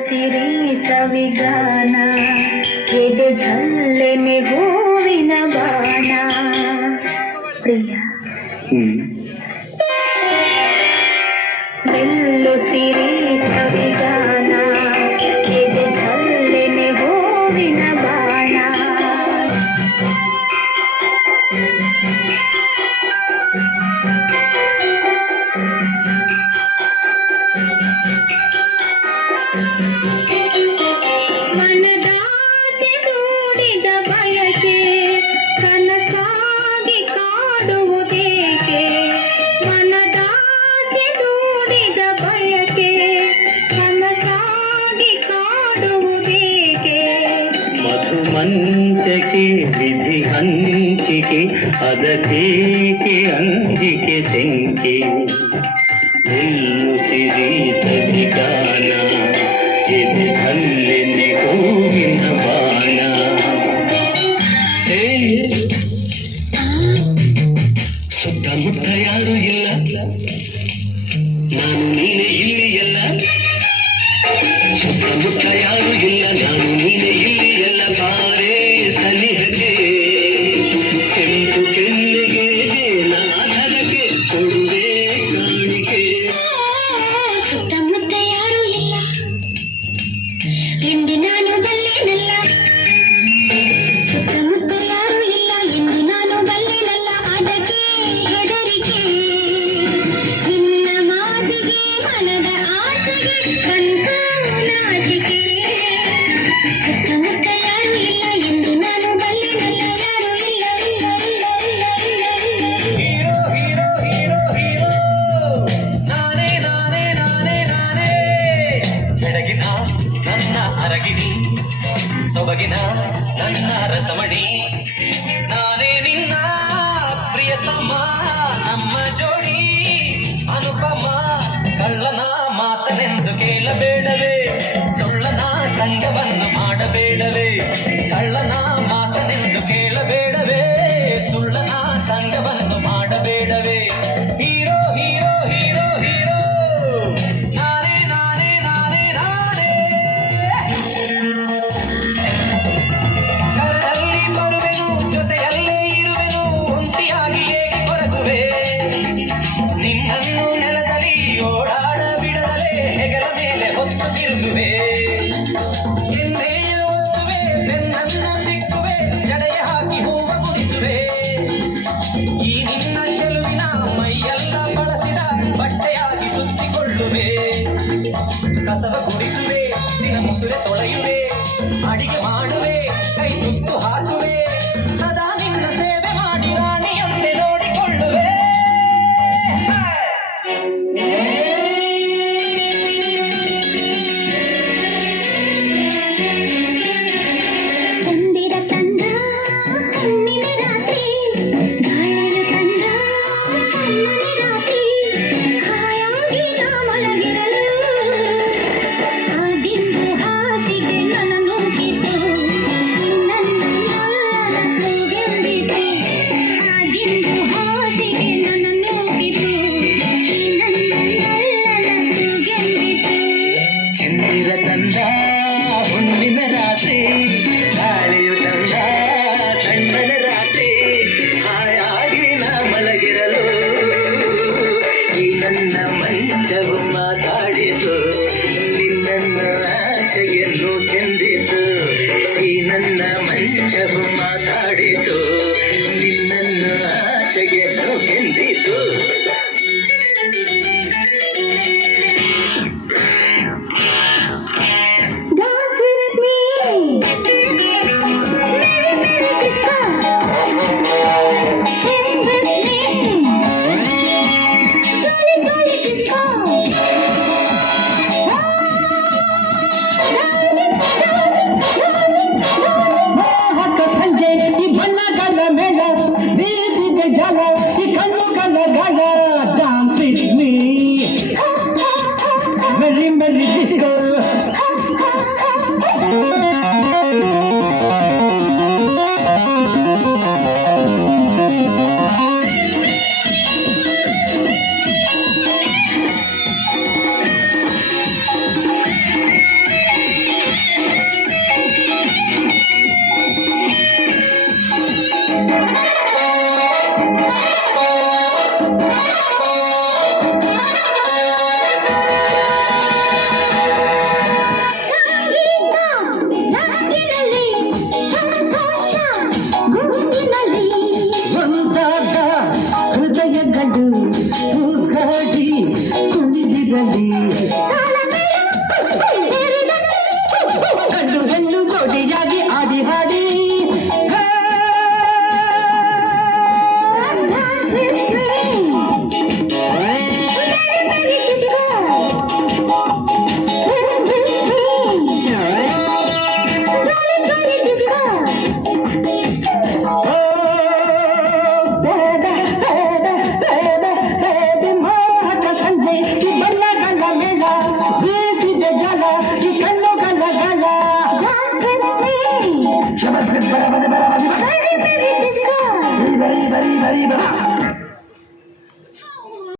ಸಿರಿ ಸವಿಗಾನ ಎದೆ ಜಲ್ಲೆನೆ ಹೂವಿನ ಬಾಣ ಪ್ರಿಯ ನಿಲ್ಲು ಸಿರಿ ಸವಿಗಾನ ಎದೆ ಜಲ್ಲೆನೆ ಹೂವಿನ ಬಾಣ ಮನದಾಸೆ ಮೂಡಿದ ಬಯಕೆ ಕನಸಾಗಿ ಕಾಡುವುದೇಕೆ ಮನದಾಸೆ ಮೂಡಿದ ಬಯಕೆ ಕನಸಾಗಿ ಕಾಡುವುದೇಕೆ ಮಧು ಮಂಚಕೆ ವಿಧಿ ಹಂಚಿಕೆ ಅದಕ್ಕೇಕೆ ಅಂಜಿಕೆ ಶಂಕೆ ನಿಲ್ಲು ಸಿರಿ ಸವಿಗಾನ ಎದೆ ಜಲ್ಲೆನೆ ಹೂವಿನ ಬಾಣ ಸುತ್ತಮುತ್ತ ಯಾರು ಇಲ್ಲ ನಾನು ನೀನೆ ಇಲ್ಲಿ ಎಲ್ಲ ಸುತ್ತಮುತ್ತ ಯಾರು ಇಲ್ಲ ನಾನು ನೀನೆ ಇಲ್ಲಿ ಎಲ್ಲ ಬಾರೇ ಸನಿಹಕ್ಕೆ ಕೆಂಪು ಕೆನ್ನೆಗೆ ನಾನದಕ್ಕೆ ಕೊಡುವೆ ಕಾಣಿಕೆ ಸುತ್ತಮುತ್ತ ಯಾರು ಇಲ್ಲ ಎಂದು ನಾನು ಬಲ್ಲೆನಲ್ಲ ಸುತ್ತಮುತ್ತ ಯಾರು ಇಲ್ಲ ಎಂದು ನಾನು ಬಲ್ಲೆನಲ್ಲ ಅದಕ್ಕೆ ಹೆದರಿಕೆ ನಿನ್ನ ಮಾತಿಗೆ ಮನದ ಆಸೆಗೆ ಬಂತು ನಾಚಿಕೆ ಸುತ್ತಮುತ್ತ ಯಾರು ಇಲ್ಲ ಎಂದು ನಾನು ಬಲ್ಲೆನಲ್ಲ ಯಾರು ಇಲ್ಲ ಇಲ್ಲ ಇಲ್ಲ ಇಲ್ಲ ಇಲ್ಲ ಇಲ್ಲ ಹೀರೋ ಹೀರೋ ಹೀರೋ ಹೀರೋ ನಾನೇ ನಾನೇ ನಾನೇ ನಾನೇ ಬೆಳಗಿನ ನನ್ನ ಅರಗಿನಿ ಸೊಬಗಿನ ನನ್ನ ರಸಮಣಿ ನಾನೇ ನಿನ್ನ ಪ್ರಿಯತಮ ನಮ್ಮ ಜೋಡಿ ಅನುಪಮ ಕಳ್ಳನ ಮಾತನೆಂದು ಕೇಳಬೇಡವೇ ಸುಳ್ಳನ ಸಂಗವನ್ನು ಮಾಡಬೇಡವೇ ಕಳ್ಳನ ಮಾತನೆಂದು ಕೇಳಬೇಡವೇ ಸುಳ್ಳನ ಸಂಗವನ್ನು ಮಾಡಬೇಡವೇ ಹೀರೋ ಹೀರೋ ಹೀರೋ ಹೀರೋ ನಾನೇ ನಾನೇ ನಾನೇ ನಾನೇ ಕರದಲ್ಲಿ ಬರುವೆನು ಜೊತೆಯಲ್ಲೇ ಇರುವೆನು ಒಂಟಿಯಾಗಿ ಹೇಗೆ ಹೊರಗುವೆ ನಿನ್ನನ್ನು ನೆಲದಲ್ಲಿ ಓಡಾಡ ಬಿಡದಲೇ ಹೆಗಲ ಮೇಲೆ ಹೊತ್ತು ತಿರುಗುವೆ ಎನ್ನೆಯ ಒತ್ತುವೆ ಬೆನ್ನನ್ನು ದಿಕ್ಕುವೆ ಜಡೆಯ ಹಾಕಿ ಹೂವ ಗುಡಿಸುವೆ ಈ ನಿನ್ನ ಚೆಲುವಿನ ಮೈಯೆಲ್ಲ ಬಳಸಿದ ಬಟ್ಟೆಯಾಗಿ ಸುತ್ತಿಕೊಳ್ಳುವೆ ಕಸವ ಗುಡಿಸುವೆ ದಿನ ಮುಸುರೆ ತೊಳೆಯುವೆ ಅಡಿಗೆ ಮಾಡುವೆ ಕೈ ತುತ್ತು ಹಾಕುವೆ ಸದಾ ನಿನ್ನ ಸೇವೆ ಮಾಡಿ ರಾಣಿಯಂತೆ ನೋಡಿಕೊಳ್ಳುವೆ ಚಂದಿರ ತಂದ ಹುಣ್ಣಿಮೆ ರಾತ್ರಿ ಗಾಳಿಯು ತಂದ ಕಣ್ಣನೆ ರಾತ್ರಿ ಹಾಯಾಗಿ ನಾ ಮಲಗಿರಲು ಆ ದಿಂಬು ಹಾಸಿಗೆ ನನ್ನ ನೂಕಿತು ನನ್ನ ನಲ್ಲನಸ್ತುಗೆಂದಿತು ಆ ದಿಂಬು ಹಾಸಿಗೆ ನನ್ನ ನೂಕಿತು ನನ್ನ ನಲ್ಲನಸ್ತುಗೆಂದಿತು ಚಂದಿರ ತಂದ ಹುಣ್ಣಿನ ರಾತ್ರಿ ಗಾಳಿಯು ತಂದ ತಣ್ಣನ ರಾತ್ರಿ ಹಾಯಾಗಿ ನಾ ಮಲಗಿರಲು ಈ ನನ್ನ ಮಂಚವು ಮಾತಾಡಿತು ನಿನ್ನನ್ನು ಆಚೆಗೆ ನೂಕೆಂದಿತು ಈ ನನ್ನ ಮಂಚವು ಮಾತಾಡಿತು ನಿನ್ನನ್ನು ಆಚೆಗೆ ನೂಕೆಂದಿತು Dance with me. Merry, merry Christmas. Sing with me. Jolly, jolly Christmas. ಮೋಹಕ ಸಂಜೆ ಈ ಬಣ್ಣಗಳ ಮೇಳ ಬೀಸಿದೆ ಜಲ ಈ ಕಣ್ಣುಗಳ ಗಾಯ ವೆರಿ ವೆರಿ ಡಿಸ್ಕೋ ಒಂದಾದ ಹೃದಯಗಳು ತೂಗಾಡಿ ಕುಣಿದಿರಲಿ ಗಂಡು ಹೆಣ್ಣು ಜೋಡಿಯಾಗಿ ಆಡಿ ಹಾಡಿ Bari, bari, bari, bari.